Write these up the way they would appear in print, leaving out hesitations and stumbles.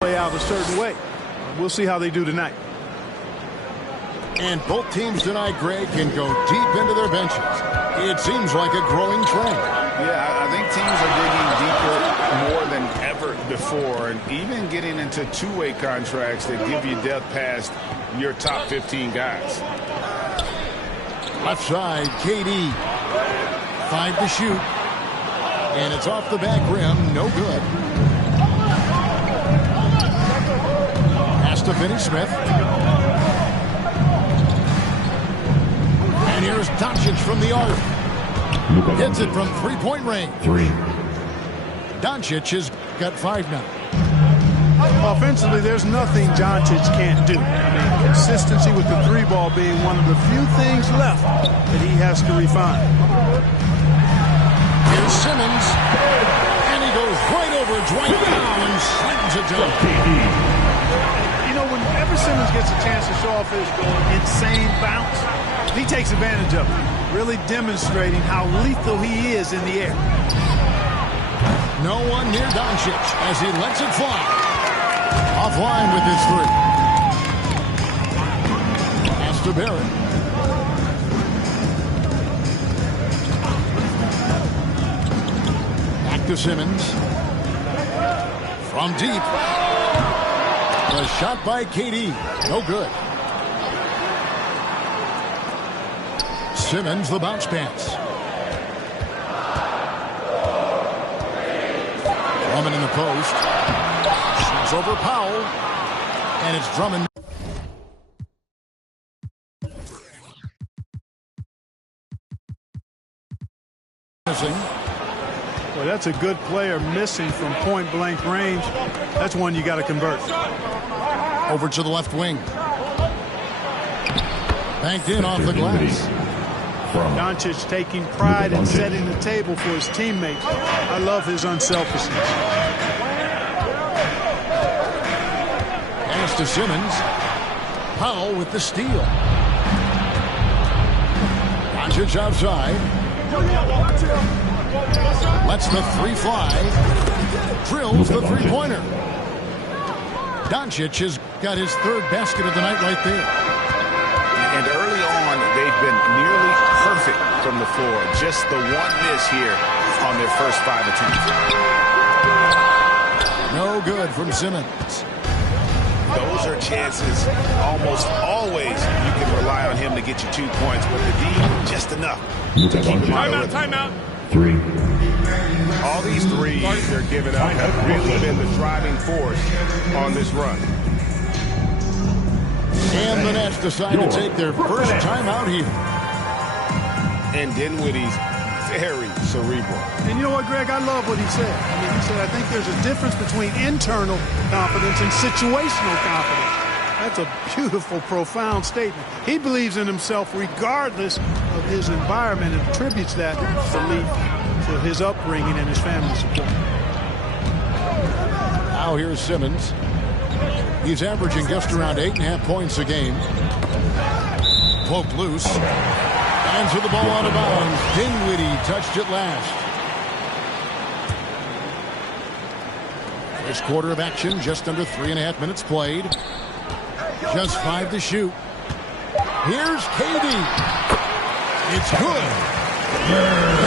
play out a certain way. We'll see how they do tonight. And both teams tonight, Greg, can go deep into their benches. It seems like a growing trend. Yeah, I think teams are digging deeper more than ever before, and even getting into two-way contracts that give you depth past your top 15 guys. Left side, KD. 5 to shoot. And it's off the back rim. No good. Has to finish Smith. And here's Doncic from the arc. Hits it from three-point range. Doncic has got 5 now. Offensively, there's nothing Doncic can't do. I mean, consistency with the three ball being one of the few things left that he has to refine. Here's Simmons. And he goes right over Dwight Powell and slams it down. You know, whenever Simmons gets a chance to show off his insane bounce, he takes advantage of it, really demonstrating how lethal he is in the air. No one near Doncic as he lets it fly. Offline with his 3. Pass to Barrett. Back to Simmons. From deep. The shot by KD. No good. Simmons, the bounce pass. Drummond in the post. Shoots over Powell. And it's Drummond. Well, that's a good player missing from point-blank range. That's one you got to convert. Over to the left wing. Banked in off the glass. Doncic taking pride in setting the table for his teammates. I love his unselfishness. Pass to Simmons. Powell with the steal. Doncic outside. Lets the 3 fly. Drills the three-pointer. Doncic has got his 3rd basket of the night right there. And early on, they've been nearly perfect from the floor. Just the one miss here on their first 5 attempts. No good from Simmons. Those are chances almost always you can rely on him to get you 2 points, but the D, just enough to keep him on the rhythm. Timeout. 3. All these threes they're giving up have really been the driving force on this run. And the Nets decide to take their first timeout here. And Dinwiddie's very cerebral. And you know what, Greg? I love what he said. I mean, he said, I think there's a difference between internal confidence and situational confidence. That's a beautiful, profound statement. He believes in himself regardless of his environment and attributes that belief to his upbringing and his family support. Now here's Simmons. He's averaging just around 8.5 points a game. Poked loose. Answer the ball out of bounds. Dinwiddie touched it last. First quarter of action, just under 3.5 minutes played. Just 5 to shoot. Here's KD. It's good.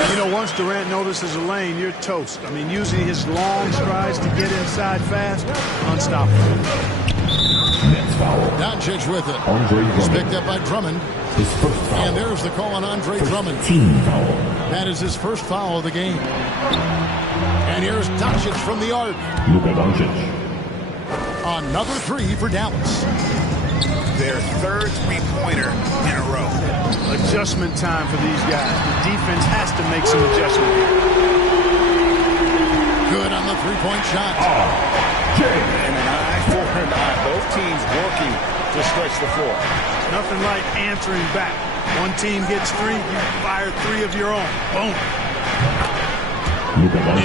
You know, once Durant notices a lane, you're toast. I mean, using his long strides to get inside fast, unstoppable. Doncic with it. He's picked up by Drummond. And there's the call on Andre Drummond. That is his first foul of the game. And here's Doncic from the arc. Another 3 for Dallas. Their 3rd three-pointer in a row. Adjustment time for these guys. The defense has to make some adjustment. Good on the 3-point shot. And an eye for an eye. Both teams working to stretch the floor. Nothing like answering back. One team gets 3, you fire 3 of your own. Boom.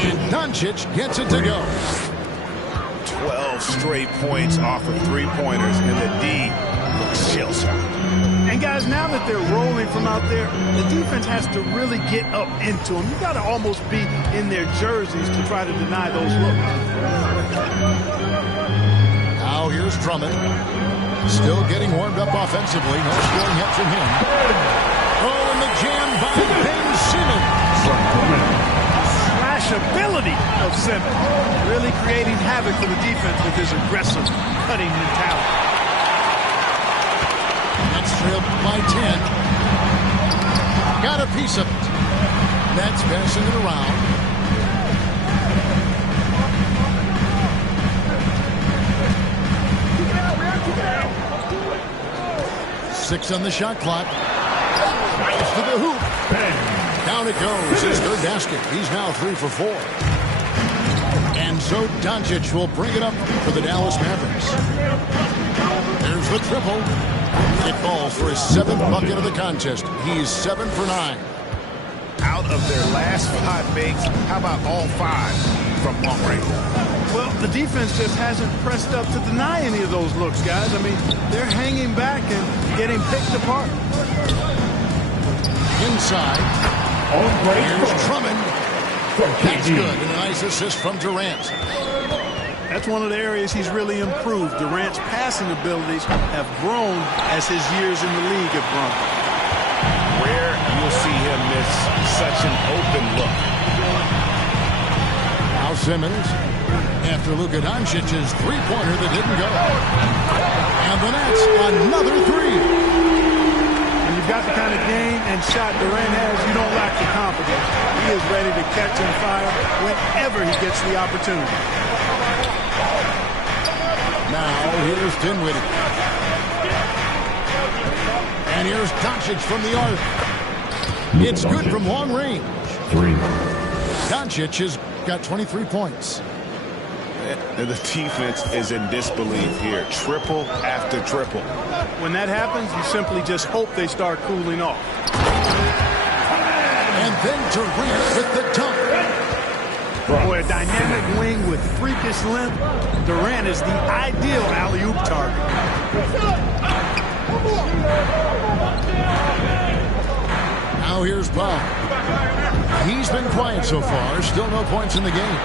And Doncic gets it to go. 12 straight points off of 3-pointers, and the D looks shell-shocked. And guys, now that they're rolling from out there, the defense has to really get up into them. You got to almost be in their jerseys to try to deny those looks. Now here's Drummond. Still getting warmed up offensively. No scoring yet from him. Oh, and the jam by Ben Simmons. Slashability of Simmons. Really creating havoc for the defense with his aggressive cutting mentality. That's trailed by 10. Got a piece of it. That's passing it around. Six on the shot clock. Drives to the hoop. Down it goes. His third basket. He's now 3 for 4. And so Doncic will bring it up for the Dallas Mavericks. There's the triple. It falls for his 7th bucket of the contest. He's 7 for 9. Out of their last 5 makes, how about all 5 from long range? Well, the defense just hasn't pressed up to deny any of those looks, guys. I mean, they're hanging back and getting picked apart. Inside. Here's Drummond. That's good. And a nice assist from Durant. That's one of the areas he's really improved. Durant's passing abilities have grown as his years in the league have grown. Rare you'll see him miss such an open look. Now Simmons, after Luka Doncic's three-pointer that didn't go. And the Nets, another 3. When you've got the kind of game and shot Durant has, you don't lack the confidence. He is ready to catch and fire whenever he gets the opportunity. Now here's Dinwiddie. And here's Doncic from the arc. It's good from long range. 3. Doncic has got 23 points. The defense is in disbelief here. Triple after triple. When that happens, you simply just hope they start cooling off. And then Durant with the dunk. Boy, a dynamic wing with freakish length. Durant is the ideal alley-oop target. Now here's Bob. He's been quiet so far. Still no points in the game.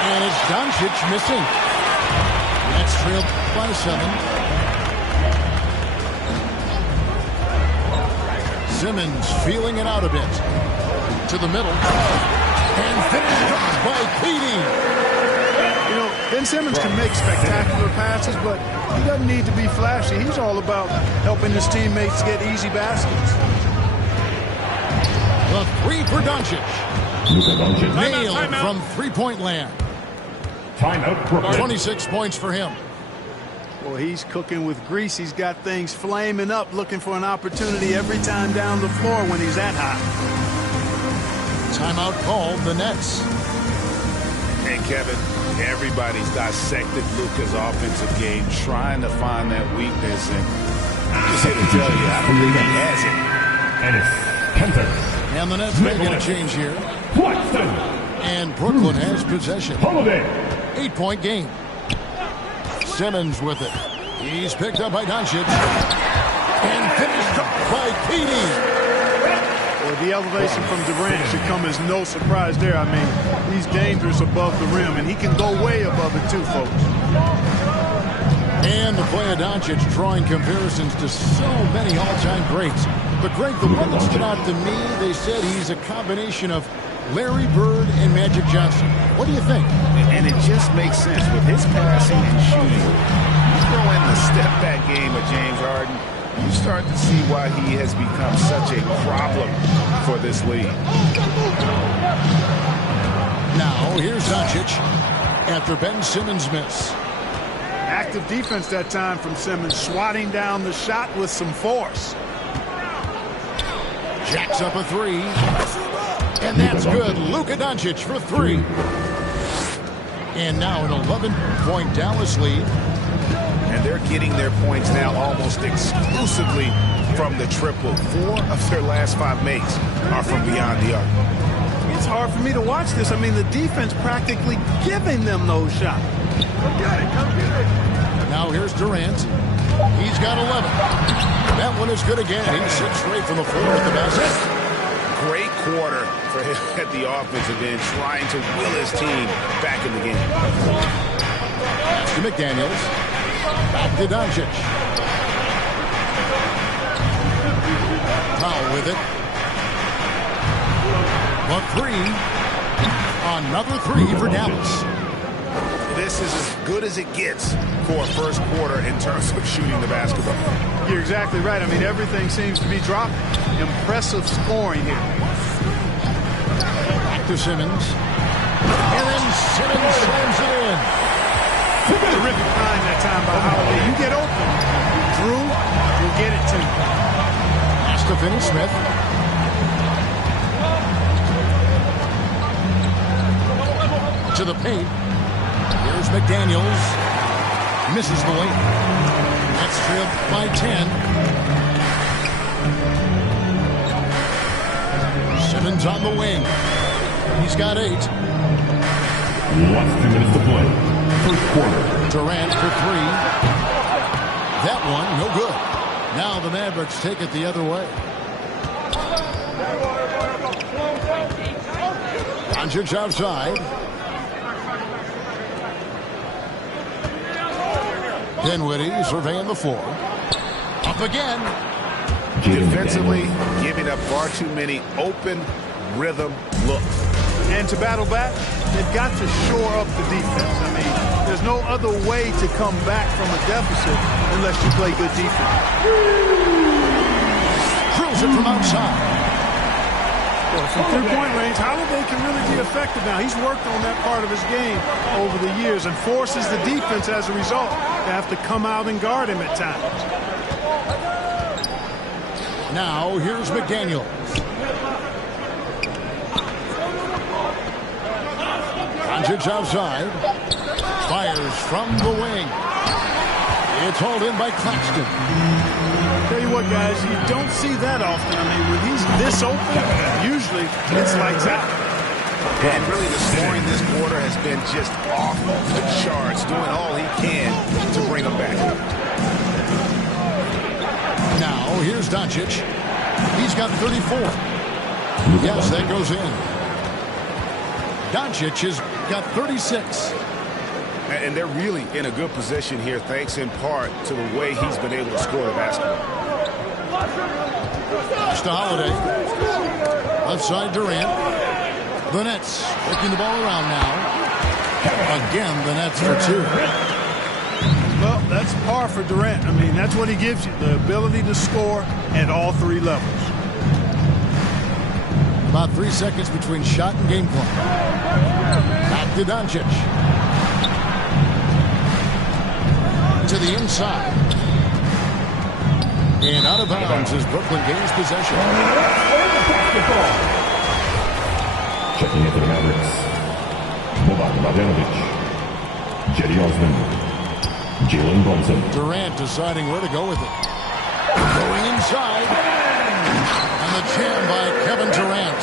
And it's Doncic missing. That's trailed by 7. Simmons feeling it out a bit. To the middle. And finished off by Petey. You know, Ben Simmons can make spectacular passes, but he doesn't need to be flashy. He's all about helping his teammates get easy baskets. The 3 for Doncic. Luka Doncic. Nailed from three-point land. Timeout, Brooklyn. 26 points for him. Well, he's cooking with grease. He's got things flaming up, looking for an opportunity every time down the floor when he's that hot. Timeout called, the Nets. Hey, Kevin, everybody's dissected Luka's offensive game, trying to find that weakness. And I'm just here to tell you, I don't think he has it. And it's Panther. And the Nets making a change here. Watson. And Brooklyn has possession. Holiday. 8-point game. Simmons with it. He's picked up by Doncic. And finished up by Petey. Well, the elevation from Durant should come as no surprise there. I mean, he's dangerous above the rim, and he can go way above it too, folks. And the play of Doncic drawing comparisons to so many all-time greats. But, Greg, the one that stood out to me, they said he's a combination of Larry Bird and Magic Johnson. What do you think? And it just makes sense with his passing and shooting. You throw in the step-back game of James Harden, you start to see why he has become such a problem for this league. Now, here's Doncic after Ben Simmons' miss. Active defense that time from Simmons, swatting down the shot with some force. Jacks up a 3. And that's good. Luka Doncic for 3. And now an 11-point Dallas lead. And they're getting their points now almost exclusively from the triple. 4 of their last 5 makes are from beyond the arc. It's hard for me to watch this. I mean, the defense practically giving them those shots. Come get it. Come get it. Now here's Durant. He's got 11. That one is good again. He's 6 straight from the floor at the basket. Great quarter for him at the offensive end, trying to will his team back in the game. Pass to McDaniels. Back to Doncic. Powell with it. A 3. Another 3 for Dallas. This is as good as it gets for a first quarter in terms of shooting the basketball. You're exactly right. I mean, everything seems to be dropping. Impressive scoring here. Back to Simmons. And then Simmons slams it in. Terrific find that time by Holiday. You get open. Drew will get it to you. Pass to Finney-Smith. To the paint. Here's McDaniels. Misses the lane. That's trailed by 10. Simmons on the wing. He's got 8. Last 2 minutes to play. First quarter. Durant for 3. That one, no good. Now the Mavericks take it the other way. Doncic outside. Dinwiddie surveying the floor. Up again. Defensively, giving up far too many open rhythm looks. And to battle back, they've got to shore up the defense. I mean, there's no other way to come back from a deficit unless you play good defense. Drills it from outside. Well, from three-point range, Holiday can really be effective now. He's worked on that part of his game over the years and forces the defense as a result to have to come out and guard him at times. Now here's McDaniels. Doncic outside. Fires from the wing. It's hauled in by Claxton. Tell you what, guys, you don't see that often. I mean, when he's this open, usually it's lights out. And really the scoring this quarter has been just off the charts, doing all he can to bring them back. Now here's Doncic. He's got 34. Yes, that goes in. Doncic has got 36. And they're really in a good position here, thanks in part to the way he's been able to score the basketball. Pass to Holiday. Left side Durant. The Nets working the ball around now. Again, the Nets for 2. Well, that's par for Durant. I mean, that's what he gives you, the ability to score at all 3 levels. About 3 seconds between shot and game clock. Back to Doncic. To the inside. And out of bounds as Brooklyn gains possession. Checking into the Mavericks. Boban Marjanovic. Jerry Osman. Jalen Brunson. Durant deciding where to go with it. Going inside. And the jam by Kevin Durant.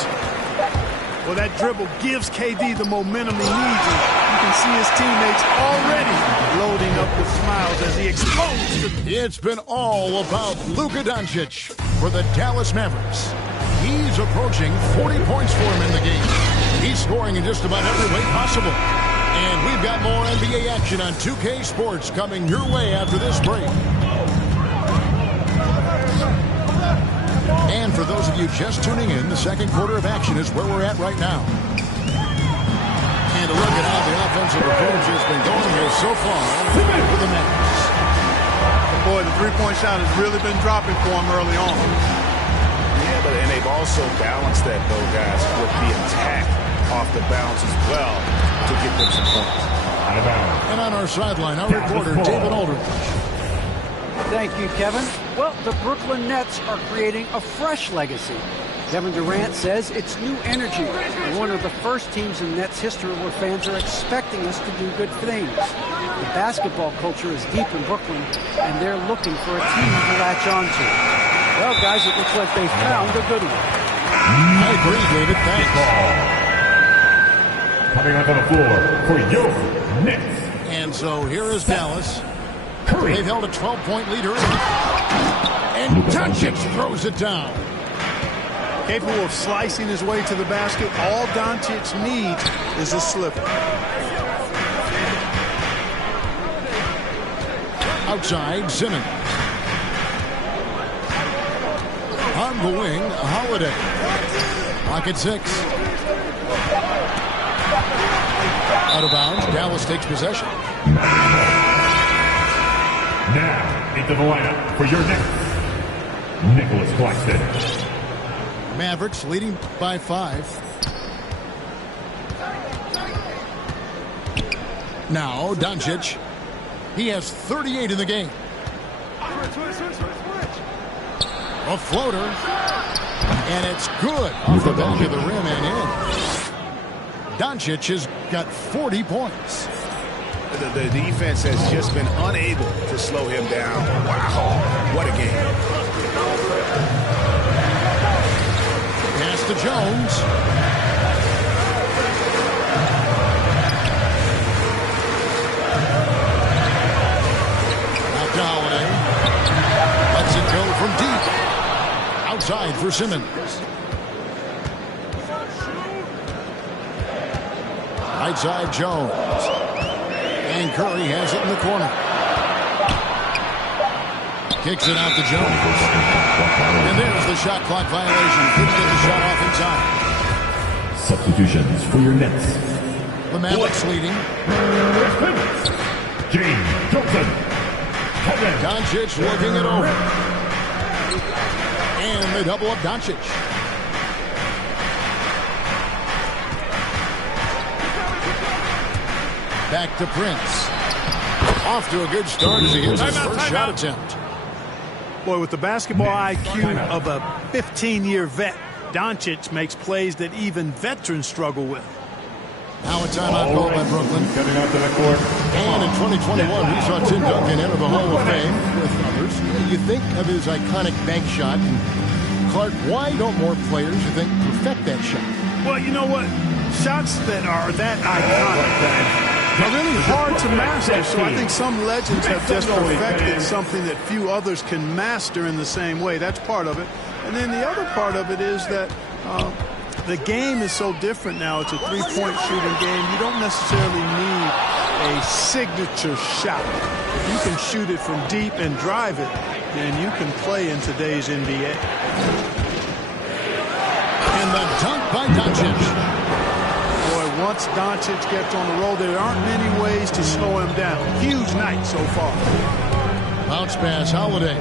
Well, that dribble gives KD the momentum he needs. And you can see his teammates already loading up with smiles as he explodes. It's been all about Luka Doncic for the Dallas Mavericks. He's approaching 40 points for him in the game. He's scoring in just about every way possible. And we've got more NBA action on 2K Sports coming your way after this break. And for those of you just tuning in, the second quarter of action is where we're at right now. And a look at how the offensive approach has been going here so far for the Mavericks. Boy, the three-point shot has really been dropping for him early on. Yeah, and they've also balanced that, though, guys, with the attack off the bounce as well to get them some points. And on our sideline, our reporter, David Aldridge. Thank you, Kevin. Well, the Brooklyn Nets are creating a fresh legacy. Kevin Durant says it's new energy. We're one of the first teams in Nets history where fans are expecting us to do good things. The basketball culture is deep in Brooklyn, and they're looking for a team to latch on to. Well, guys, it looks like they found a good one. I agree, David. Thanks. Coming onto the floor for your Nets. And so here is Dallas. They've held a 12-point lead early. And Doncic throws it down. Capable of slicing his way to the basket. All Doncic needs is a slipper. Outside, Simmons. On the wing, Holiday. Clock at 6. Out of bounds, Dallas takes possession. Now, into the lineup for your next, Nicholas Claxton. Mavericks leading by 5. Now, Doncic. He has 38 in the game. A floater. And it's good. Off the back of the rim and in. Doncic has got 40 points. The defense has just been unable to slow him down. Wow, what a game. Pass to Jones. Back to Holiday. Lets it go from deep. Outside for Simmons. Right side, Jones. And Curry has it in the corner. Kicks it out to Jones. And there's the shot clock violation. Couldn't get the shot off in time. Substitutions for your Nets. The Mavericks leading. James Johnson. Doncic working it over. And they double up Doncic. Back to Prince. Off to a good start as he hits his first shot attempt. Boy, with the basketball IQ of a 15-year vet, Doncic makes plays that even veterans struggle with. Now a timeout call by Brooklyn. Coming out to the court. And in 2021, we saw Tim Duncan enter the Hall of Fame with others. You think of his iconic bank shot. And Clark, why don't more players, you think, perfect that shot? Well, you know what? Shots that are that iconic are really hard to master, so I think some legends have just perfected something that few others can master in the same way. That's part of it. And then the other part of it is that the game is so different now. It's a three-point shooting game. You don't necessarily need a signature shot. If you can shoot it from deep and drive it, then you can play in today's NBA. And the dunk by Doncic. Once Doncic gets on the roll, there aren't many ways to slow him down. Huge night so far. Bounce pass, Holiday.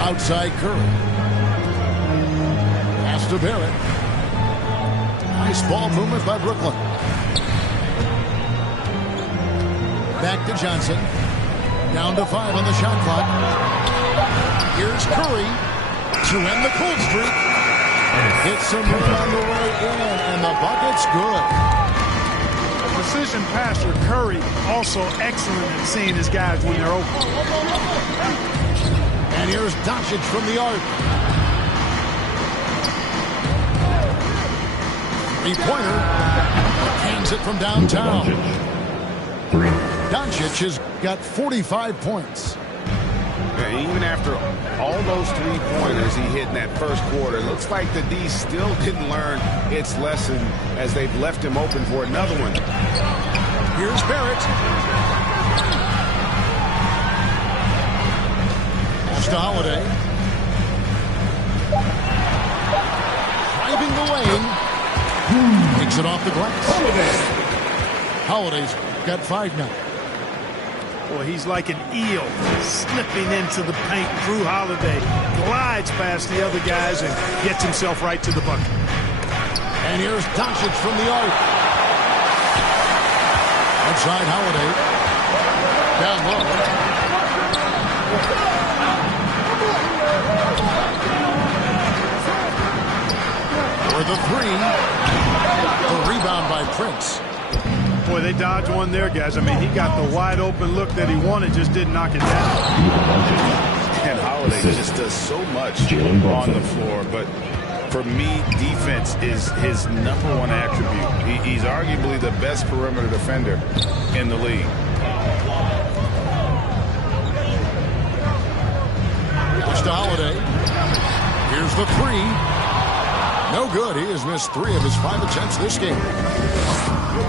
Outside Curry. Pass to Barrett. Nice ball movement by Brooklyn. Back to Johnson. Down to 5 on the shot clock. Here's Curry to end the cold streak. Hits some room on the way in, and the bucket's good. Precision passer Curry also excellent at seeing his guys when they're open. And here's Doncic from the arc. 3-pointer. Hands it from downtown. Doncic has got 45 points. Even after all those three-pointers he hit in that first quarter, it looks like the D still didn't learn its lesson as they've left him open for another one. Here's Barrett. Pass to Holiday. Driving the lane. Takes it off the glass. Holiday's got 5 now. Boy, he's like an eel slipping into the paint. Drew Holiday glides past the other guys and gets himself right to the bucket. And here's Doncic from the arc. Outside Holiday. Down low. For the 3. The rebound by Prince. Boy, they dodged one there, guys. I mean, he got the wide open look that he wanted, just didn't knock it down. And Holiday just does so much on the floor, but for me, defense is his #1 attribute. He's arguably the best perimeter defender in the league. to Holiday. Here's the three. No good. He has missed 3 of his 5 attempts this game.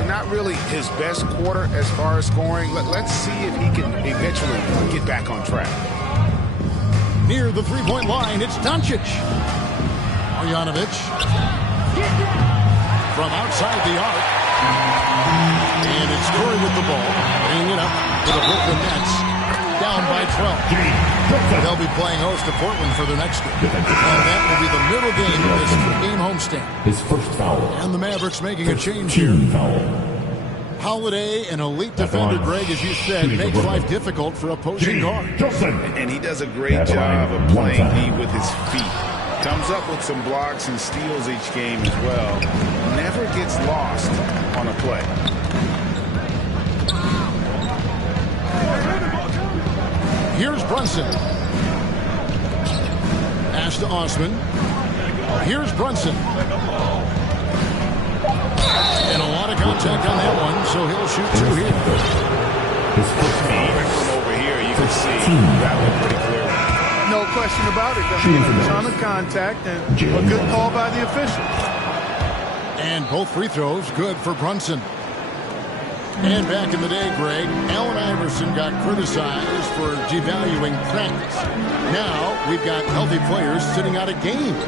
Not really his best quarter as far as scoring. Let's see if he can eventually get back on track. Near the three-point line, it's Doncic. Marjanovic from outside the arc. And it's Curry with the ball. Bringing it up to the Brooklyn Nets. Down by 12. They'll be playing host to Portland for their next game. And that will be the middle game of this game homestand. His first foul. And the Mavericks making a change here. Holiday, an elite defender, Greg, as you said, makes life difficult for opposing guards. And he does a great job of playing D with his feet. Comes up with some blocks and steals each game as well. Never gets lost on a play. Here's Brunson. Pass to Osman. Here's Brunson. And a lot of contact on that one, so he'll shoot 2 here. Even from over here, you can see that one pretty clearly. No question about it. A ton of contact and a good call by the official. And both free throws good for Brunson. And back in the day, Greg, Allen Iverson got criticized for devaluing practice. Now we've got healthy players sitting out of games.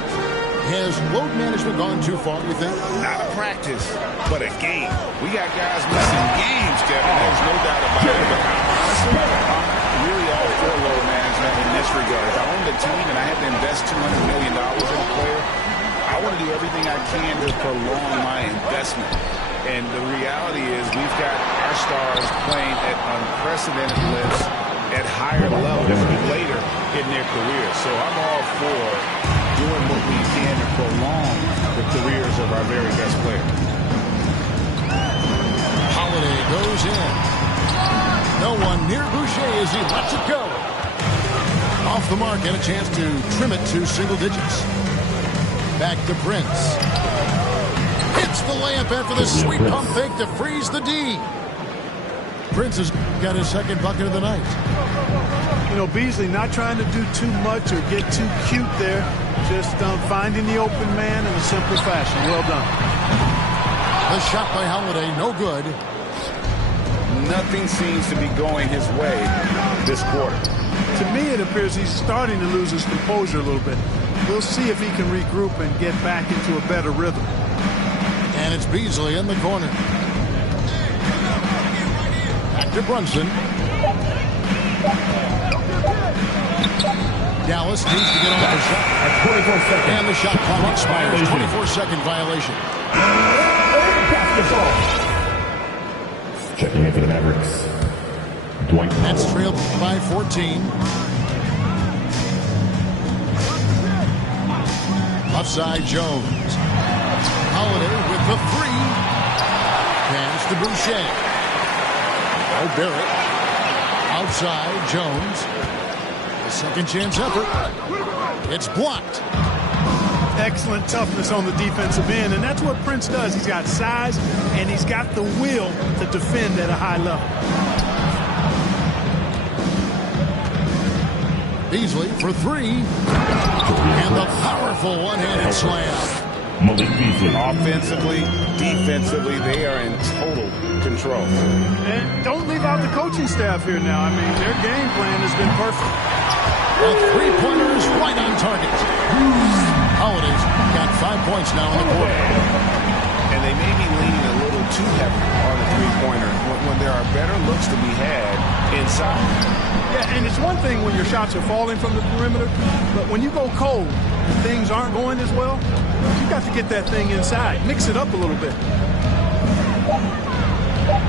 Has load management gone too far, we think? Not a practice, but a game. We got guys missing games, Kevin. There's no doubt about it. But honestly, I'm really all for load management in this regard. If I owned a team and I had to invest $200 million in a player, I want to do everything I can to prolong my investment. And the reality is we've got our stars playing at unprecedented lifts at higher levels later in their careers. So I'm all for doing what we can to prolong the careers of our very best players. Holiday goes in. No one near Boucher as he lets it go. Off the mark and a chance to trim it to single digits. Back to Prince. Hits the layup after the sweet pump fake to freeze the D. Prince has got his second bucket of the night. You know, Beasley not trying to do too much or get too cute there. Just finding the open man in a simple fashion. Well done. The shot by Holiday, no good. Nothing seems to be going his way this quarter. To me, it appears he's starting to lose his composure a little bit. We'll see if he can regroup and get back into a better rhythm. And it's Beasley in the corner. Back to Brunson. Dallas needs to get off the shot. At 24 seconds. And the shot clock expires. 24-second violation. Checking in for the Mavericks. Dwight Powell. That's trailed by 14. Upside Jones. Holiday with the 3. Pass to Boucher. Oh, Barrett. Outside Jones. A second chance effort. It's blocked. Excellent toughness on the defensive end, and that's what Prince does. He's got size, and he's got the will to defend at a high level. Beasley for 3. And the powerful one-handed slam. Malik Beasley. Offensively, defensively, they are in total control. And don't leave out the coaching staff here now. I mean, their game plan has been perfect. A three-pointer is right on target. Holiday's got 5 points now in the quarter. And they may be leaning a little too heavy on the three-pointer when there are better looks to be had inside. Yeah, and it's one thing when your shots are falling from the perimeter, but when you go cold and things aren't going as well, you got to get that thing inside. Mix it up a little bit.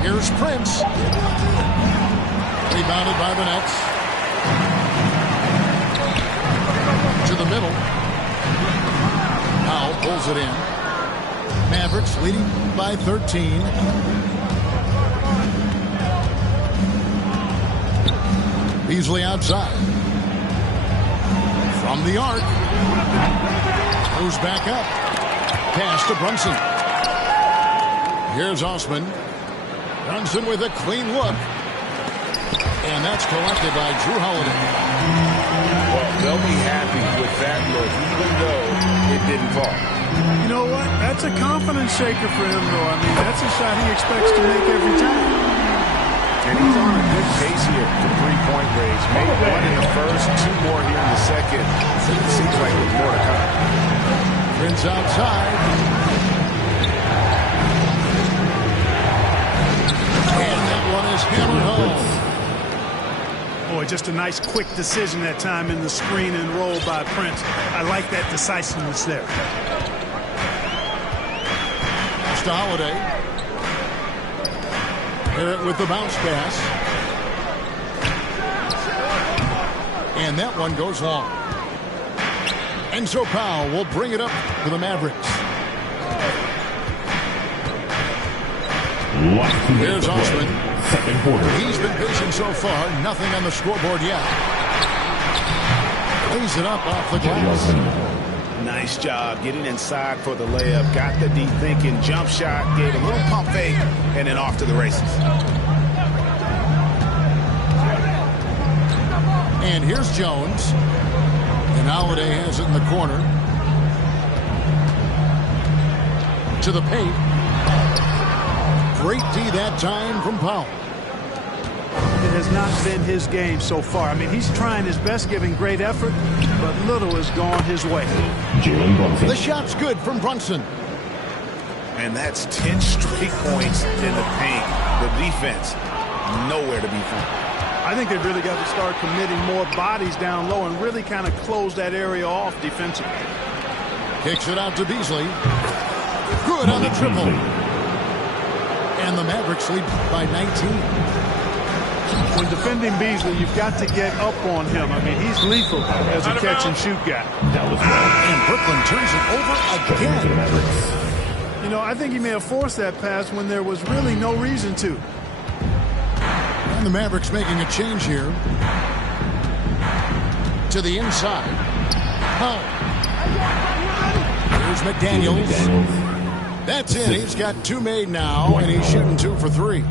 Here's Prince. Rebounded by the Nets. To the middle. Powell pulls it in. Mavericks leading by 13. Beasley outside. From the arc. Goes back up. Pass to Brunson. Here's Osman. Brunson with a clean look. And that's collected by Drew Holiday. Well, they'll be happy with that look, even though it didn't fall. You know what? That's a confidence shaker for him, though. I mean, that's a shot he expects to make every time. And he's on a good pace here for three-point range. Made one in the first, two more here in the second. It seems like there's more to come. Prince outside. And that one is hammered home. Boy, just a nice quick decision that time in the screen and roll by Prince. I like that decisiveness there. To Holiday. Barrett with the bounce pass. And that one goes long. And so Powell will bring it up for the Mavericks. Here's Osman. Second quarter. He's been patient so far. Nothing on the scoreboard yet. Lays it up off the glass. Nice job getting inside for the layup. Got the deep thinking jump shot. Gave a little pump fake. And then off to the races. And here's Jones. And Holiday has it in the corner. To the paint. Great D that time from Powell. It has not been his game so far. I mean, he's trying his best, giving great effort, but little has gone his way. The shot's good from Brunson. And that's 10 straight points in the paint. The defense, nowhere to be found. I think they've really got to start committing more bodies down low and really kind of close that area off defensively. Kicks it out to Beasley. Good on the triple. And the Mavericks lead by 19. When defending Beasley, you've got to get up on him. I mean, he's lethal as a catch-and-shoot guy. And Brooklyn turns it over again. You know, I think he may have forced that pass when there was really no reason to. And the Mavericks making a change here. To the inside. Oh. Here's McDaniels. That's it. He's got two made now, and he's shooting 2 for 3.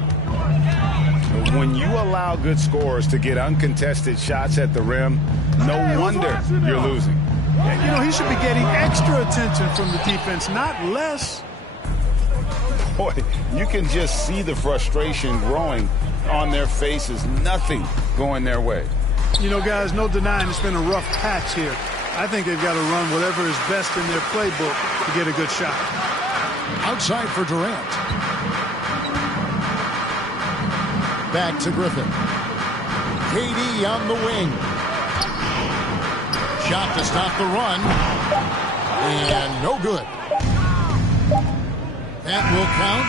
When you allow good scorers to get uncontested shots at the rim, no wonder you're losing. You know, he should be getting extra attention from the defense, not less. Boy, you can just see the frustration growing on their faces. Nothing going their way. You know, guys, no denying it's been a rough patch here. I think they've got to run whatever is best in their playbook to get a good shot. Outside for Durant. Back to Griffin. KD on the wing. Shot to stop the run. And no good. That will count.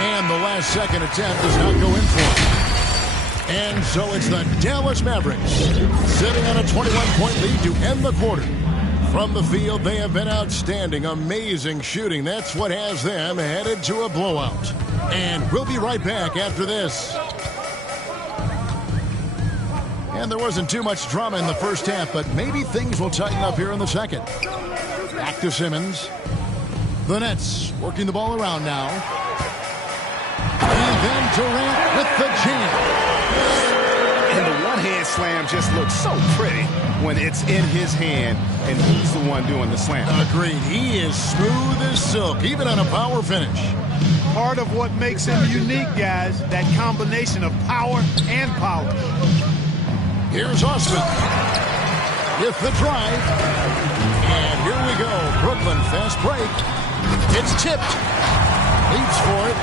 And the last second attempt does not go in for it. And so it's the Dallas Mavericks sitting on a 21-point lead to end the quarter. From the field, they have been outstanding. Amazing shooting. That's what has them headed to a blowout. And we'll be right back after this. And there wasn't too much drama in the first half, but maybe things will tighten up here in the second. Back to Simmons. The Nets working the ball around now. And then Durant with the jam. And the one-hand slam just looks so pretty when it's in his hand, and he's the one doing the slam. Agreed. He is smooth as silk, even on a power finish. Part of what makes him unique, guys, that combination of power and power. Here's Osman with the drive. And here we go. Brooklyn fast break. It's tipped. Leaps for it.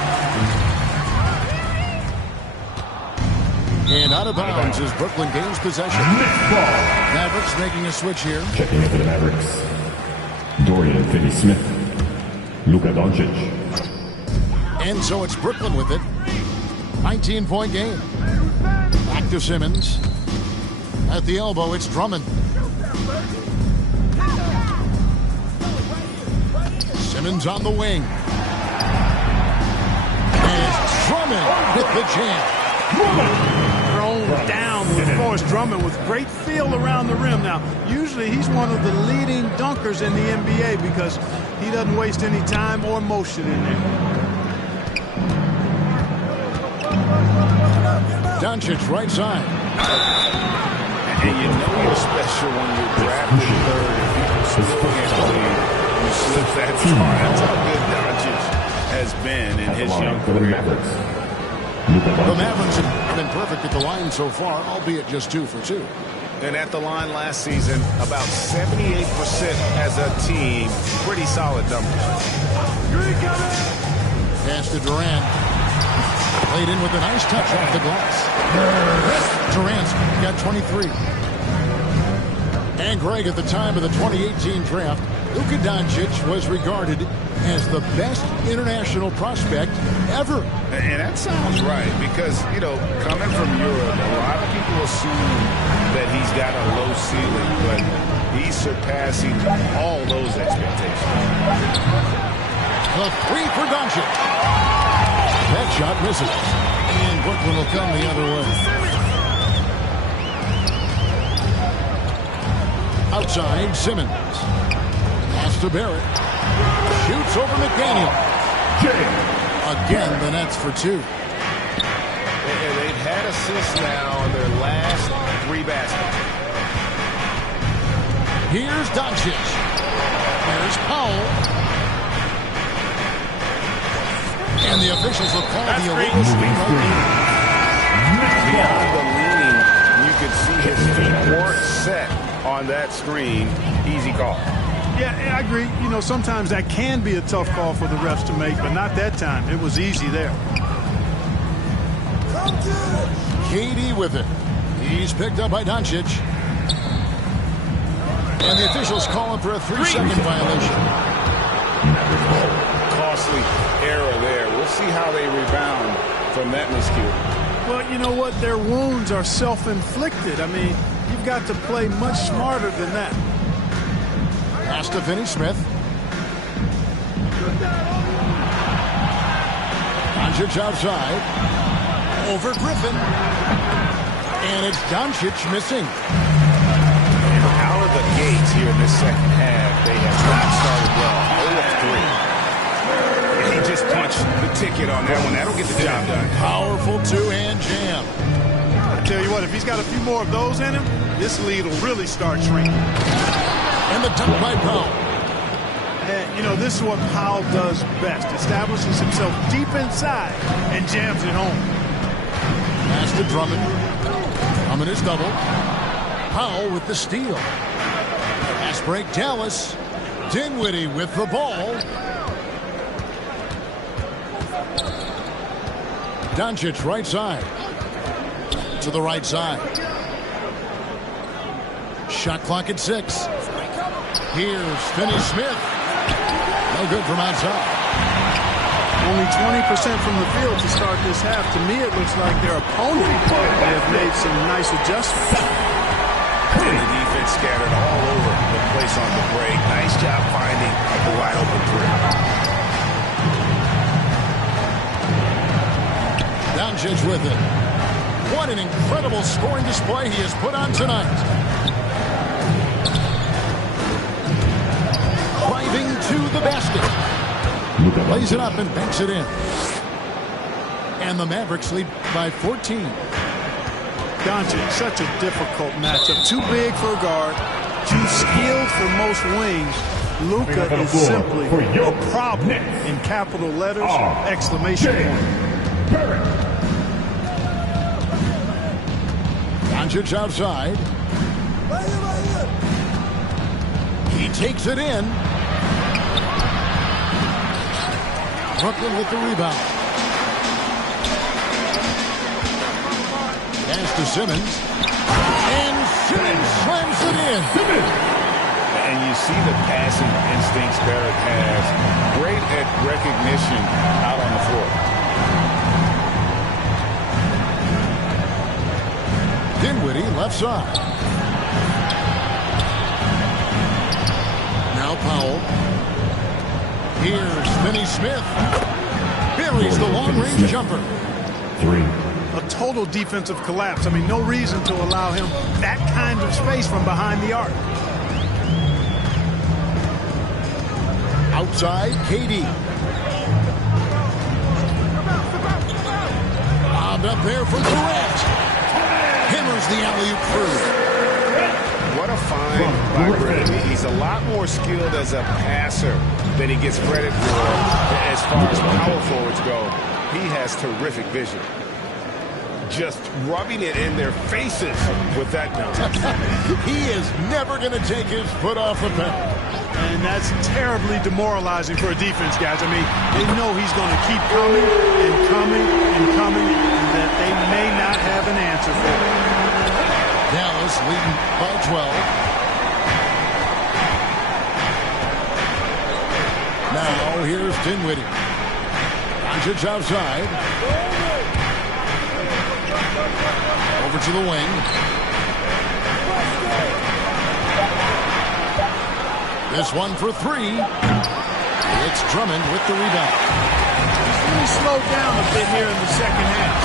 And out of bounds as Brooklyn gains possession. Mavericks making a switch here. Checking in for the Mavericks. Dorian Finney-Smith. Luka Doncic. And so it's Brooklyn with it. 19-point game. Back to Simmons. At the elbow, it's Drummond. Simmons on the wing. And Drummond with the jam. Thrown down with Forrest Drummond with great feel around the rim. Now, usually he's one of the leading dunkers in the NBA because he doesn't waste any time or motion in there. Doncic right side. And you know you're special when you're drafted third and people still can't believe you slipped that far. That's how good Doncic has been in his young career. The Mavericks have been perfect at the line so far, albeit just 2 for 2. And at the line last season, about 78% as a team. Pretty solid numbers. Pass to Durant. Played in with a nice touch off the glass. Durant's got 23. And Greg, at the time of the 2018 draft, Luka Doncic was regarded as the best international prospect ever. And that sounds right because, you know, coming from Europe, a lot of people assume that he's got a low ceiling, but he's surpassing all those expectations. The 3 for Doncic. That shot misses. And Brooklyn will come the other way. Outside, Simmons. Pass to Barrett. Shoots over McDaniel. Again, the Nets for 2. And they've had assists now on their last 3 baskets. Here's Doncic. There's Powell. And the officials will call the illegal screen. Beyond the leaning, you could see his feet weren't set on that screen. Easy call. Yeah, I agree. You know, sometimes that can be a tough call for the refs to make, but not that time. It was easy there. KD with it. He's picked up by Doncic. And the officials call him for a 3-second violation. Costly error there. We'll see how they rebound from that miscue. Well, you know what? Their wounds are self-inflicted. I mean, you've got to play much smarter than that. Pass to Finney-Smith. Doncic outside. Over Griffin. And it's Doncic missing. And out of the gates here in this second half, they have not started well. 0 of 3. And he just punched the ticket on that one. That'll get the job done. Powerful 2-hand jam. I tell you what, if he's got a few more of those in him, this lead will really start shrinking. And the dunk by Powell. And, you know, this is what Powell does best. Establishes himself deep inside and jams it home. Pass to Drummond. Drummond is double. Powell with the steal. Pass break Dallas. Dinwiddie with the ball. Doncic right side. To the right side. Shot clock at 6. Here's Finney-Smith. No good from outside. Only 20% from the field to start this half. To me, it looks like their opponent may have made some nice adjustments. And the defense scattered all over the place on the break. Nice job finding the wide open 3. Doncic with it. What an incredible scoring display he has put on tonight. Driving to the basket. Lays it up and banks it in. And the Mavericks lead by 14. Doncic, such a difficult matchup. Too big for a guard, too skilled for most wings. Luka is simply a problem in capital letters, exclamation point. Doncic outside. He takes it in. Brooklyn with the rebound. Pass to Simmons. And Simmons slams it in. And you see the passing instincts Barrett has. Great at recognition out on the floor. Dinwiddie left side. Now Powell. Here's Finney-Smith. Buries the long-range jumper. 3. A total defensive collapse. I mean, no reason to allow him that kind of space from behind the arc. Outside, KD. Bobbed up there for Durant. Hammers the alley-oop through. What a find by Greg. He's a lot more skilled as a passer than he gets credit for as far as power forwards go. He has terrific vision. Just rubbing it in their faces with that dunk. He is never going to take his foot off the pedal. And that's terribly demoralizing for a defense, guys. I mean, they know he's going to keep coming and coming and coming, and that they may not have an answer for him. Dallas leading by 12. Now here's Dinwiddie. Doncic outside. Over to the wing. This one for three. It's Drummond with the rebound. He's really slowed down a bit here in the second half.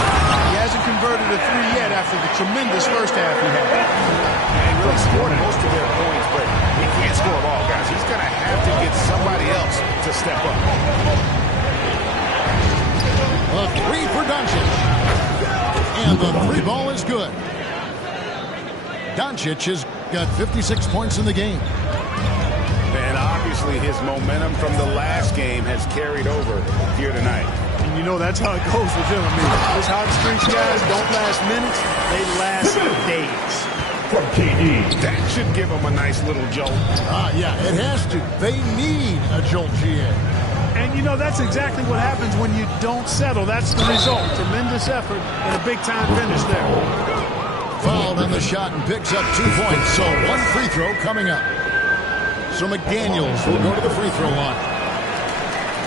He hasn't converted a three yet after the tremendous first half he had. He really scored most of their points, but he can't score them all, guys. He's going to have to get somebody else to step up. A three for Doncic. And the three ball is good. Doncic has got 56 points in the game. And obviously his momentum from the last game has carried over here tonight. And you know that's how it goes with him. I mean, those hot streaks, guys, don't last minutes. They last days. From KD. That should give him a nice little jolt. Yeah, it has to. They need a jolt, GA. And, you know, that's exactly what happens when you don't settle. That's the result. Tremendous effort and a big-time finish there. Fouled on the shot and picks up 2 points. So one free throw coming up. So McDaniels will go to the free throw line.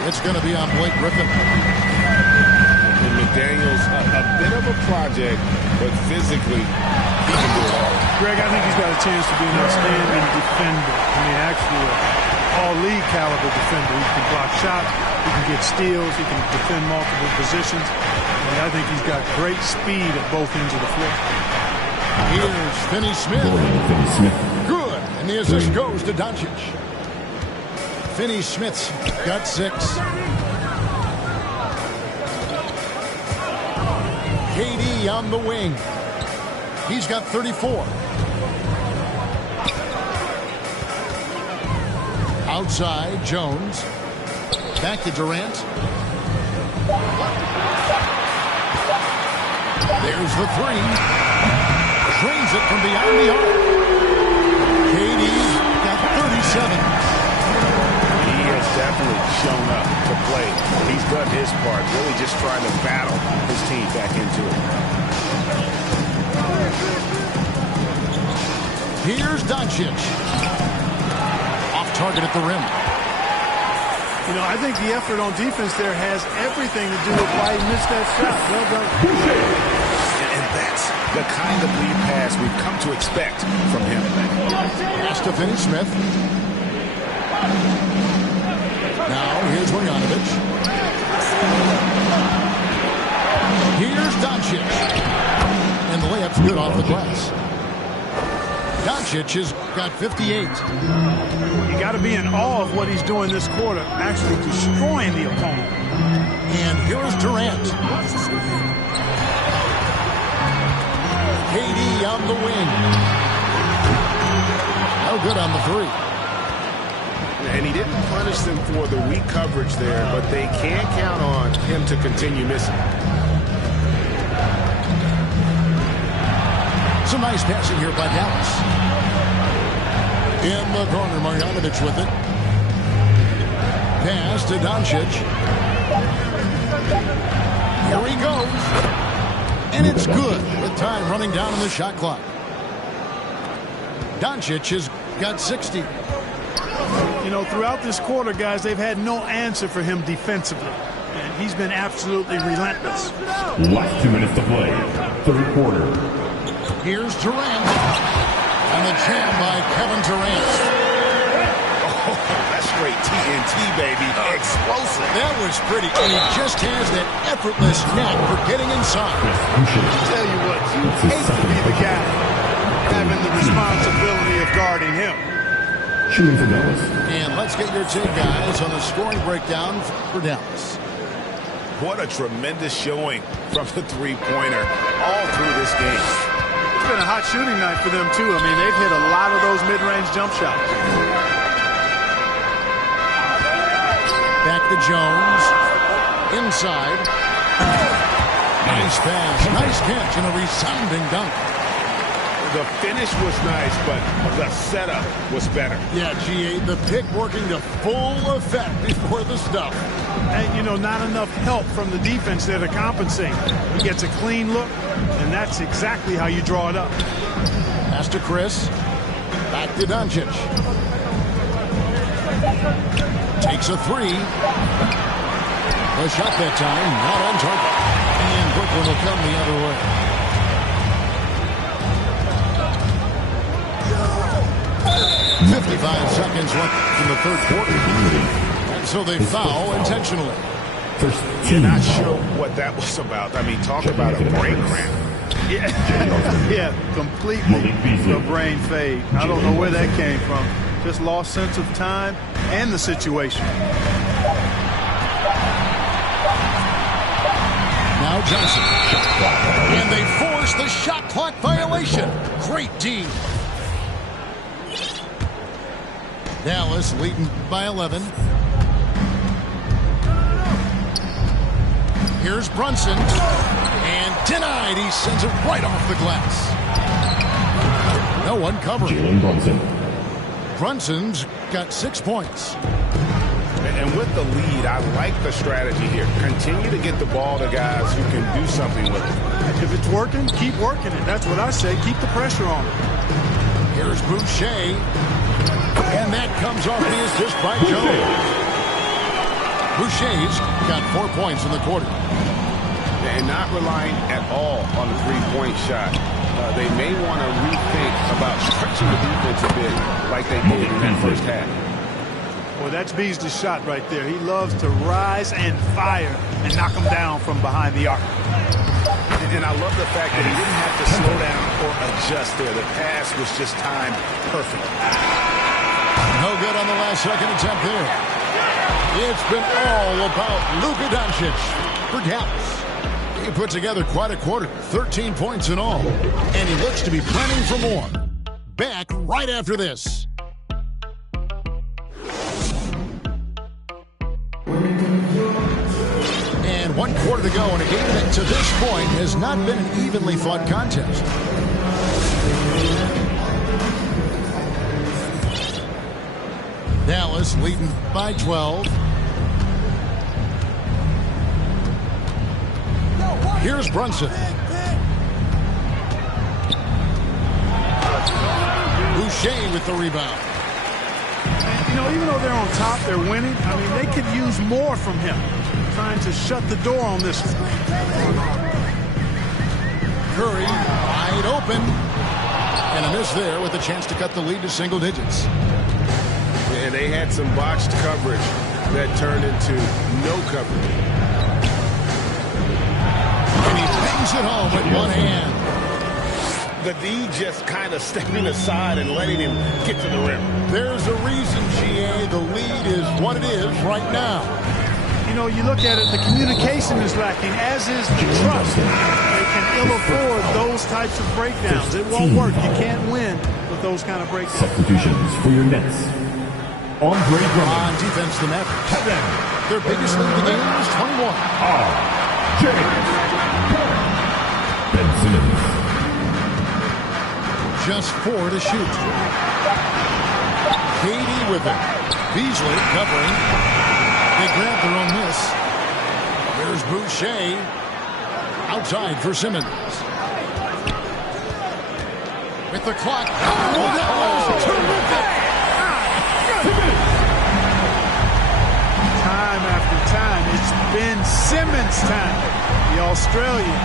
It's going to be on Blake Griffin. And McDaniels, a bit of a project, but physically, he can do it all. Greg, I think he's got a chance to be an outstanding defender. I mean, actually, all-league caliber defender. He can block shots, he can get steals, he can defend multiple positions. And I think he's got great speed at both ends of the floor. Here's Finney Smith. Good. And the assist goes to Doncic. Finney Smith's got 6. KD on the wing. He's got 34. Outside, Jones. Back to Durant. There's the three. Drains it from beyond the arc. KD's got 37. He has definitely shown up to play. He's done his part, really just trying to battle his team back into it. Here's Doncic. Off target at the rim. You know, I think the effort on defense there has everything to do with why he missed that shot. Well done. And that's the kind of lead pass we've come to expect from him. Pass to Finney Smith. Now here's Bogdanović. Here's Doncic. And the layup's good off the glass. Doncic has got 58. You got to be in awe of what he's doing this quarter, actually destroying the opponent. And here's Durant. KD on the wing. No good on the three. And he didn't punish them for the weak coverage there, but they can't count on him to continue missing. Some nice passing here by Dallas. In the corner, Bogdanović with it. Pass to Doncic. Here he goes. And it's good with time running down on the shot clock. Doncic has got 60. You know, throughout this quarter, guys, they've had no answer for him defensively. And he's been absolutely relentless. Last 2 minutes to play. Third quarter. Here's Durant. And the jam by Kevin Durant. Oh, that's straight TNT, baby. Explosive. That was pretty. And he just has that effortless knack for getting inside. I'll tell you what, you hate to be the guy having the responsibility of guarding him. Shooting for Dallas. And let's get your take, guys, on the scoring breakdown for Dallas. What a tremendous showing from the three-pointer all through this game. been a hot shooting night for them, too. I mean, they've hit a lot of those mid-range jump shots. Back to Jones. Inside. Nice pass. Nice catch and a resounding dunk. The finish was nice, but the setup was better. Yeah, GA, the pick working to full effect before the stuff. And, you know, not enough help from the defense there to compensate. He gets a clean look, and that's exactly how you draw it up. Pass to Chris. Back to Doncic. Takes a three. The shot that time, not on target. And Brooklyn will come the other way. 55 seconds left in the third quarter. And so they foul intentionally. You're not sure what that was about. I mean, talk about a brain cramp. Yeah, completely a brain fade. I don't know where that came from. Just lost sense of time and the situation. Now Johnson. And they force the shot clock violation. Great D. Dallas leading by 11. Here's Brunson. And denied. He sends it right off the glass. No one covering. Jalen Brunson. Brunson's got 6 points. And with the lead, I like the strategy here. Continue to get the ball to guys who can do something with it. If it's working, keep working it. That's what I say. Keep the pressure on it. Here's Boucher. And that comes off the assist by Jones. Boucher's got 4 points in the quarter. And not relying at all on the three-point shot. They may want to rethink about stretching the defense a bit like they did in that first half. Well, that's Beasley's shot right there. He loves to rise and fire and knock them down from behind the arc. And I love the fact that he didn't have to slow down or adjust there. The pass was just timed perfectly. No good on the last second attempt there. It's been all about Luka Doncic for Dallas. He put together quite a quarter, 13 points in all. And he looks to be planning for more. Back right after this. And 1 quarter to go in a game that to this point has not been an evenly fought contest. Dallas leading by 12. Here's Brunson. Boucher with the rebound. You know, even though they're on top, they're winning. I mean, they could use more from him. Trying to shut the door on this one. Curry wide open. And a miss there with a chance to cut the lead to single digits. And they had some botched coverage that turned into no coverage. And he bangs it home with one hand. The D just kind of stepping aside and letting him get to the rim. There's a reason, GA, the lead is what it is right now. You know, you look at it, the communication is lacking, as is the trust. They can ill afford those types of breakdowns. It won't work. You can't win with those kind of breakdowns. Substitutions for your Nets. On defense, the Mavericks. Their biggest lead in the game is 21. Ben Simmons. Just 4 to shoot. Katie with it. Beasley covering. They grab their own miss. There's Boucher. Outside for Simmons. With the clock. Oh, that was terrific. Time after time, it's been Simmons' time. The Australian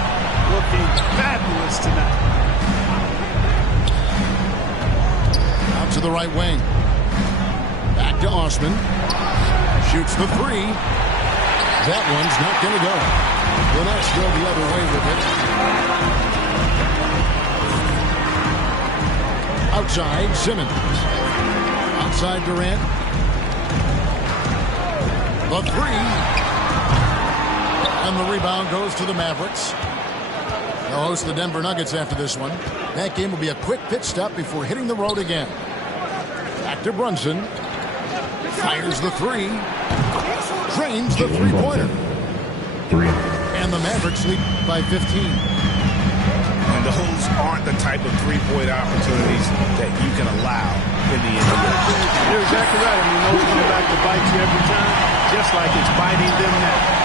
looking fabulous tonight. Out to the right wing. Back to Osman. Shoots the three. That one's not going to go. The Nets go the other way with it. Outside, Simmons. Outside Durant. The three. And the rebound goes to the Mavericks. They'll host the Denver Nuggets after this one. That game will be a quick pit stop before hitting the road again. Back to Brunson. Fires the three. Drains the three-pointer. And the Mavericks lead by 15. And those aren't the type of three-point opportunities that you can allow in the NBA. You're exactly right. I mean, those come back to bite you every time, just like it's biting them now.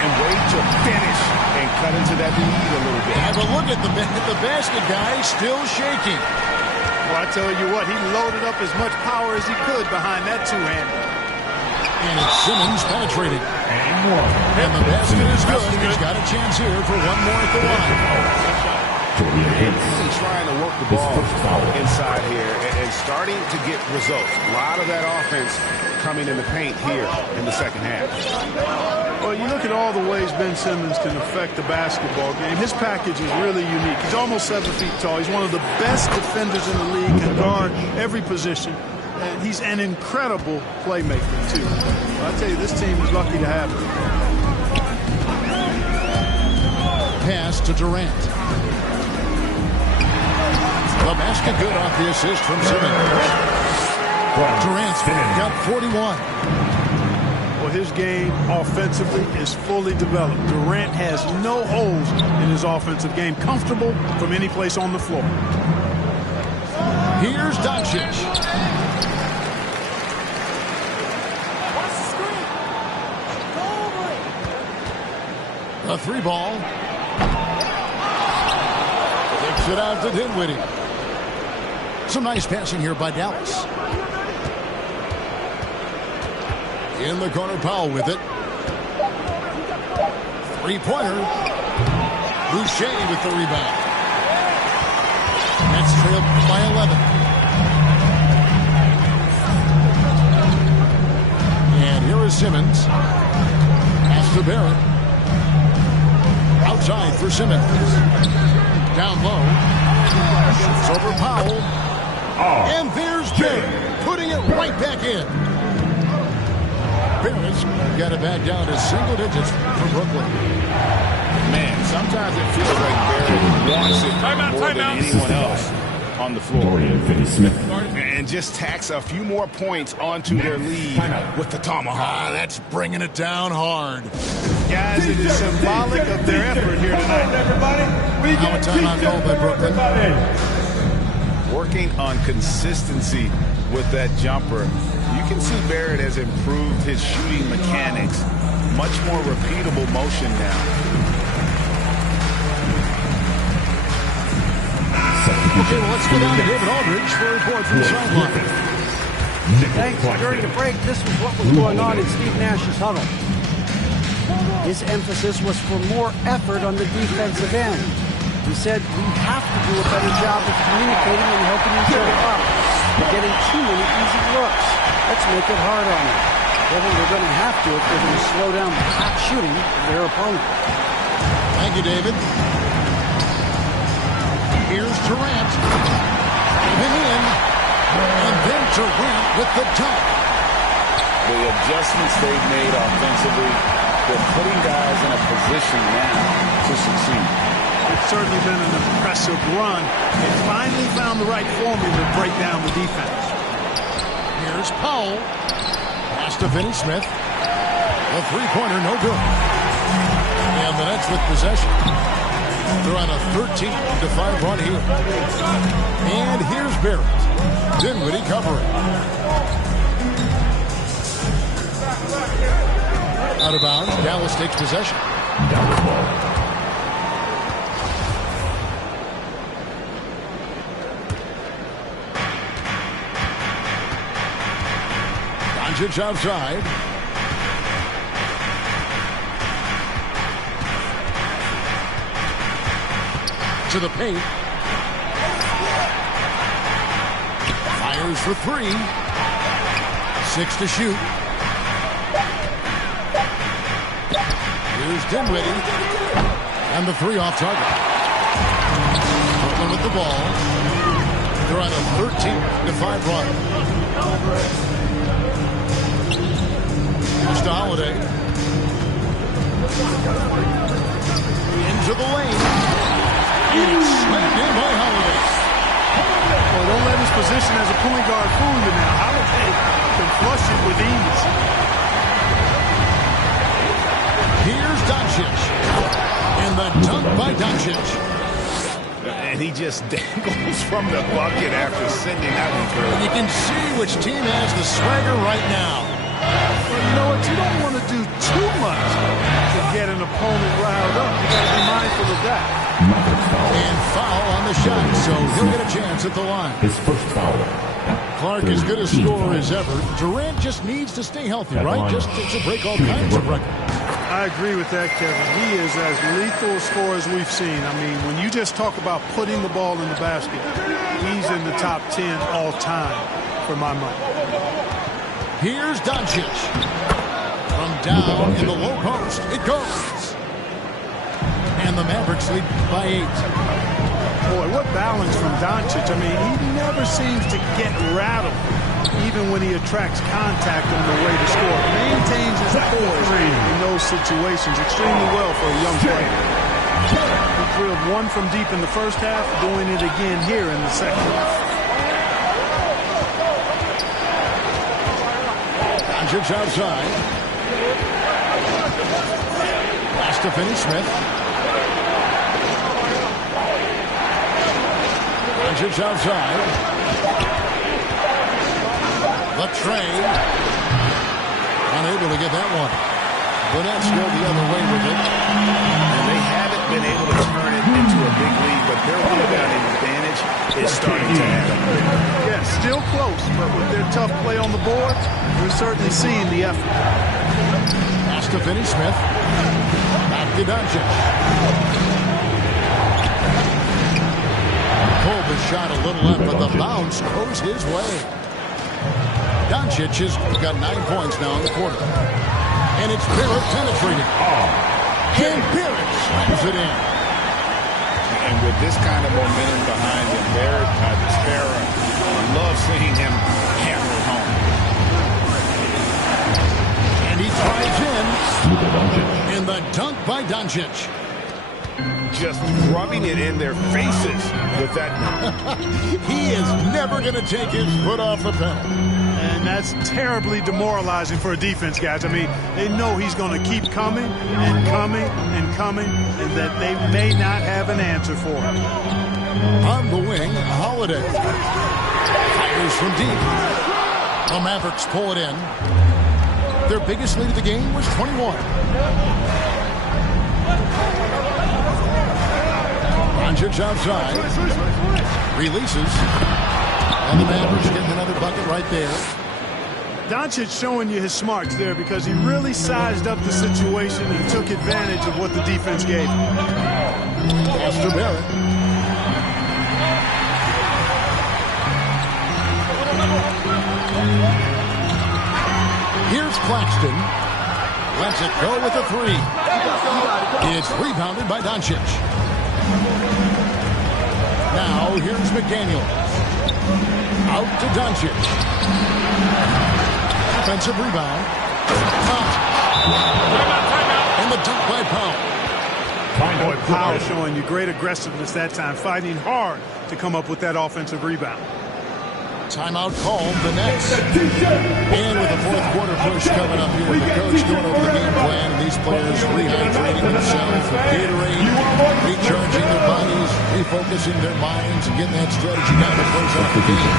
And wait to finish and cut into that lead a little bit. Have a look at the basket guy still shaking. Well, I tell you what, he loaded up as much power as he could behind that two-hander. And it's Simmons penetrating. And the basket is good. He's got a chance here for one more at the line. He's trying to work the ball inside here and starting to get results. A lot of that offense coming in the paint here in the second half. Well, you look at all the ways Ben Simmons can affect the basketball game. His package is really unique. He's almost 7 feet tall. He's one of the best defenders in the league, can guard every position. And he's an incredible playmaker, too. I tell you, this team is lucky to have him. Pass to Durant. The basket good off the assist from Simmons. Durant's got 41. Well, his game offensively is fully developed. Durant has no holes in his offensive game. Comfortable from any place on the floor. Here's Doncic. A three ball. Kicks it out to Dinwiddie. Some nice passing here by Dallas. In the corner, Powell with it. Three-pointer. Boucher with the rebound. That's trailed by 11. And here is Simmons. Pass to Barrett. Outside for Simmons. Down low. Shoots over Powell. And there's Barrett, putting it right back in. Barrett's got it back down to single digits for Brooklyn. Man, sometimes it feels like Barrett wants it more than anyone else on the floor. Dorian Finney-Smith. And just tacks a few more points onto their lead with the tomahawk. That's bringing it down hard. Guys, it is symbolic of their effort here tonight. Now a timeout called by Brooklyn. Working on consistency with that jumper. You can see Barrett has improved his shooting mechanics. Much more repeatable motion now. Okay, well, let's go down to David Aldridge for a report from the sideline. Thanks. During the break, this was what was going on in Steve Nash's huddle. His emphasis was for more effort on the defensive end. He said, we have to do a better job of communicating and helping each other up. We're getting too many easy looks. Let's make it hard on them. Kevin, they're going to have to if they're going to slow down the hot shooting of their opponent. Thank you, David. Here's Durant. Driving in. And then Durant with the dunk. The adjustments they've made offensively, they're putting guys in a position now to succeed. It's certainly been an impressive run. They finally found the right formula to break down the defense. Here's Powell. Pass to Finney-Smith. The three-pointer, no good. And the Nets with possession. They're on a 13-5 run here. And here's Barrett. Dinwiddie covering. Out of bounds. Dallas takes possession. Dallas ball. Doncic outside. To the paint. Fires for three. 6 to shoot. Here's Dinwiddie. And the three off target. Brooklyn with the ball. They're on a 13-5 run. Here's to Holiday. Into the lane. position as a point guard fool you now. Holiday can flush it with ease. Here's Doncic. And the dunk by Doncic. And he just dangles from the bucket after sending that one through. You can see which team has the swagger right now. But you know what? You don't want to do too much to get an opponent riled up. You got to be mindful of that. And foul on the shot, so he'll get a chance at the line. His first foul. Clark as good a scorer as ever. Durant just needs to stay healthy, right? Just to break all kinds of records. I agree with that, Kevin. He is as lethal a scorer as we've seen. I mean, when you just talk about putting the ball in the basket, he's in the top 10 all time for my money. Here's Doncic. From down in the low post, it goes. And the Mavericks lead by 8. Boy, what balance from Doncic. I mean, he never seems to get rattled, even when he attracts contact on the way to score. Maintains his poise in those situations extremely well for a young player. He drilled one from deep in the first half, doing it again here in the second. Doncic outside. Pass to Finney-Smith. Doncic outside. The trade. Unable to get that one. Burnett's go the other way with it. And they haven't been able to turn it into a big lead, but their rebounding advantage is starting to happen. Yeah, still close, but with their tough play on the board, we're certainly seeing the effort. Pass to Finney-Smith. Back to Doncic. Pulled the shot a little left, but the bounce goes his way. Doncic has got 9 points now in the quarter. And it's Barrett penetrating. And Barrett slams it in. And with this kind of momentum behind him, Barrett, Tara, love seeing him hammer it home. And he drives in. And the dunk by Doncic. Just rubbing it in their faces with that. He is never going to take his foot off the pedal. And that's terribly demoralizing for a defense, guys. I mean, they know he's going to keep coming and coming and coming, and that they may not have an answer for him. On the wing, Holiday. Fires from deep. The Mavericks pull it in. Their biggest lead of the game was 21. Doncic outside. Releases. And the Mavericks getting another bucket right there. Doncic showing you his smarts there because he really sized up the situation and took advantage of what the defense gave him. Pass to Barrett. Here's Claxton. Lets it go with a 3. It's rebounded by Doncic. Now here's McDaniel. Out to Doncic. Offensive rebound. And the dunk by Powell. Boy, Powell showing you great aggressiveness that time, fighting hard to come up with that offensive rebound. Timeout called, the Nets. And with the fourth quarter push coming up here, the coach going over the game plan, and these players rehydrating themselves with Gatorade, recharging their bodies, refocusing their minds, and getting that strategy down to close out the game.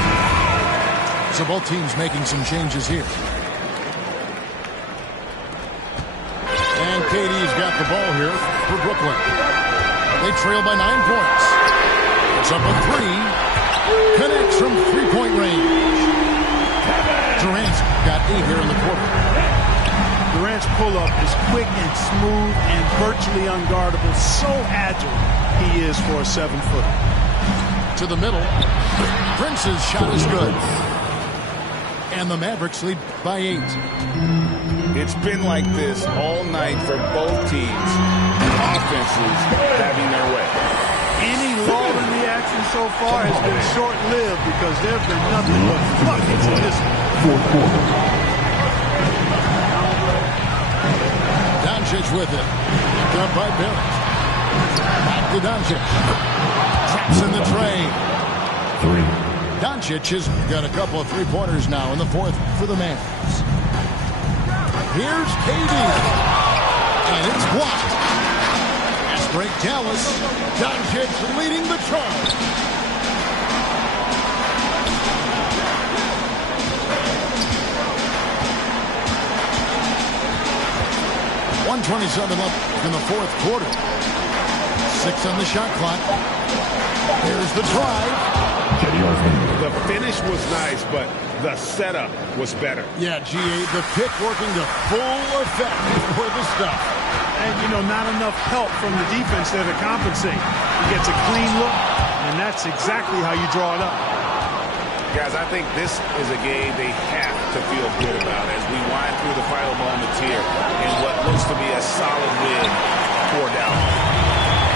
So both teams making some changes here. And KD's got the ball here for Brooklyn. They trail by 9 points. It's up a 3. Connects from three-point range. Durant's got 8 here in the quarter. Durant's pull-up is quick and smooth and virtually unguardable. So agile he is for a 7-footer. To the middle. Prince's shot is good. And the Mavericks lead by 8. It's been like this all night for both teams. Offenses having their way. Any lull in the action so far has been short-lived because there have been nothing but buckets in this fourth quarter. Doncic with it. Picked up by Barrett. Back to Doncic. Traps in the tray. 3. Doncic has got a couple of three-pointers now in the fourth for the Mavs. Here's KD. And it's blocked. Fast break Dallas. Doncic leading the charge. .127 left in the fourth quarter. 6 on the shot clock. Here's the drive. The finish was nice, but the setup was better. Yeah, GA, the pick working to full effect for the stuff. And, you know, not enough help from the defense there to compensate. He gets a clean look, and that's exactly how you draw it up. Guys, I think this is a game they have to feel good about as we wind through the final moments here in what looks to be a solid win for Dallas.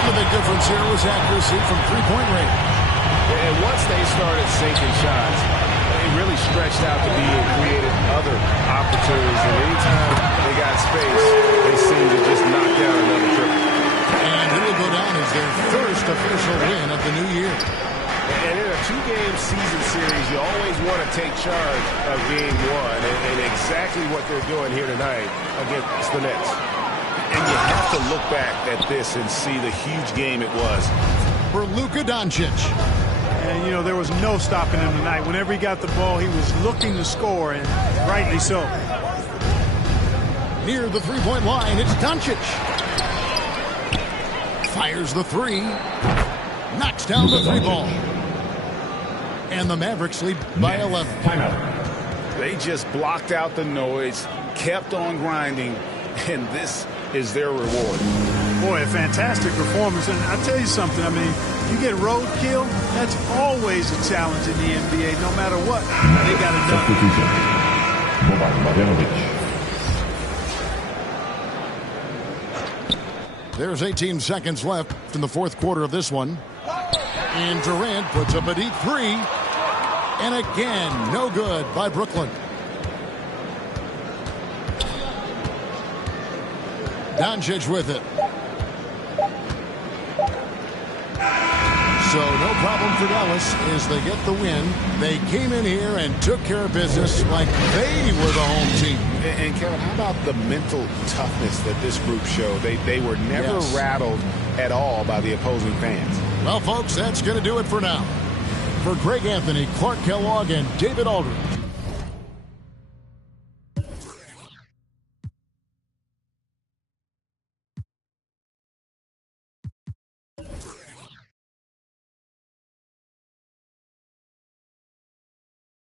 The big difference here was accuracy from three-point range. And once they started sinking shots, they really stretched out to be and created other opportunities. And anytime they got space, they seemed to just knock down another triple. And it will go down as their first official win of the new year. And in a two-game season series, you always want to take charge of game one, and exactly what they're doing here tonight against the Nets. And you have to look back at this and see the huge game it was. For Luka Doncic. And, you know, there was no stopping him tonight. Whenever he got the ball, he was looking to score, and rightly so. Near the three-point line, it's Doncic. Fires the three. Knocks down the three ball. And the Mavericks lead by 11. They just blocked out the noise, kept on grinding, and this is their reward. Boy, a fantastic performance. And I'll tell you something, I mean, you get roadkill, that's always a challenge in the NBA, no matter what. They got it done. There's 18 seconds left in the fourth quarter of this one. And Durant puts up a deep three. And again, no good by Brooklyn. Doncic with it. So no problem for Dallas as they get the win. They came in here and took care of business like they were the home team. And Kevin, how about the mental toughness that this group showed? They were never rattled at all by the opposing fans. Well, folks, that's going to do it for now. For Greg Anthony, Clark Kellogg, and David Aldridge,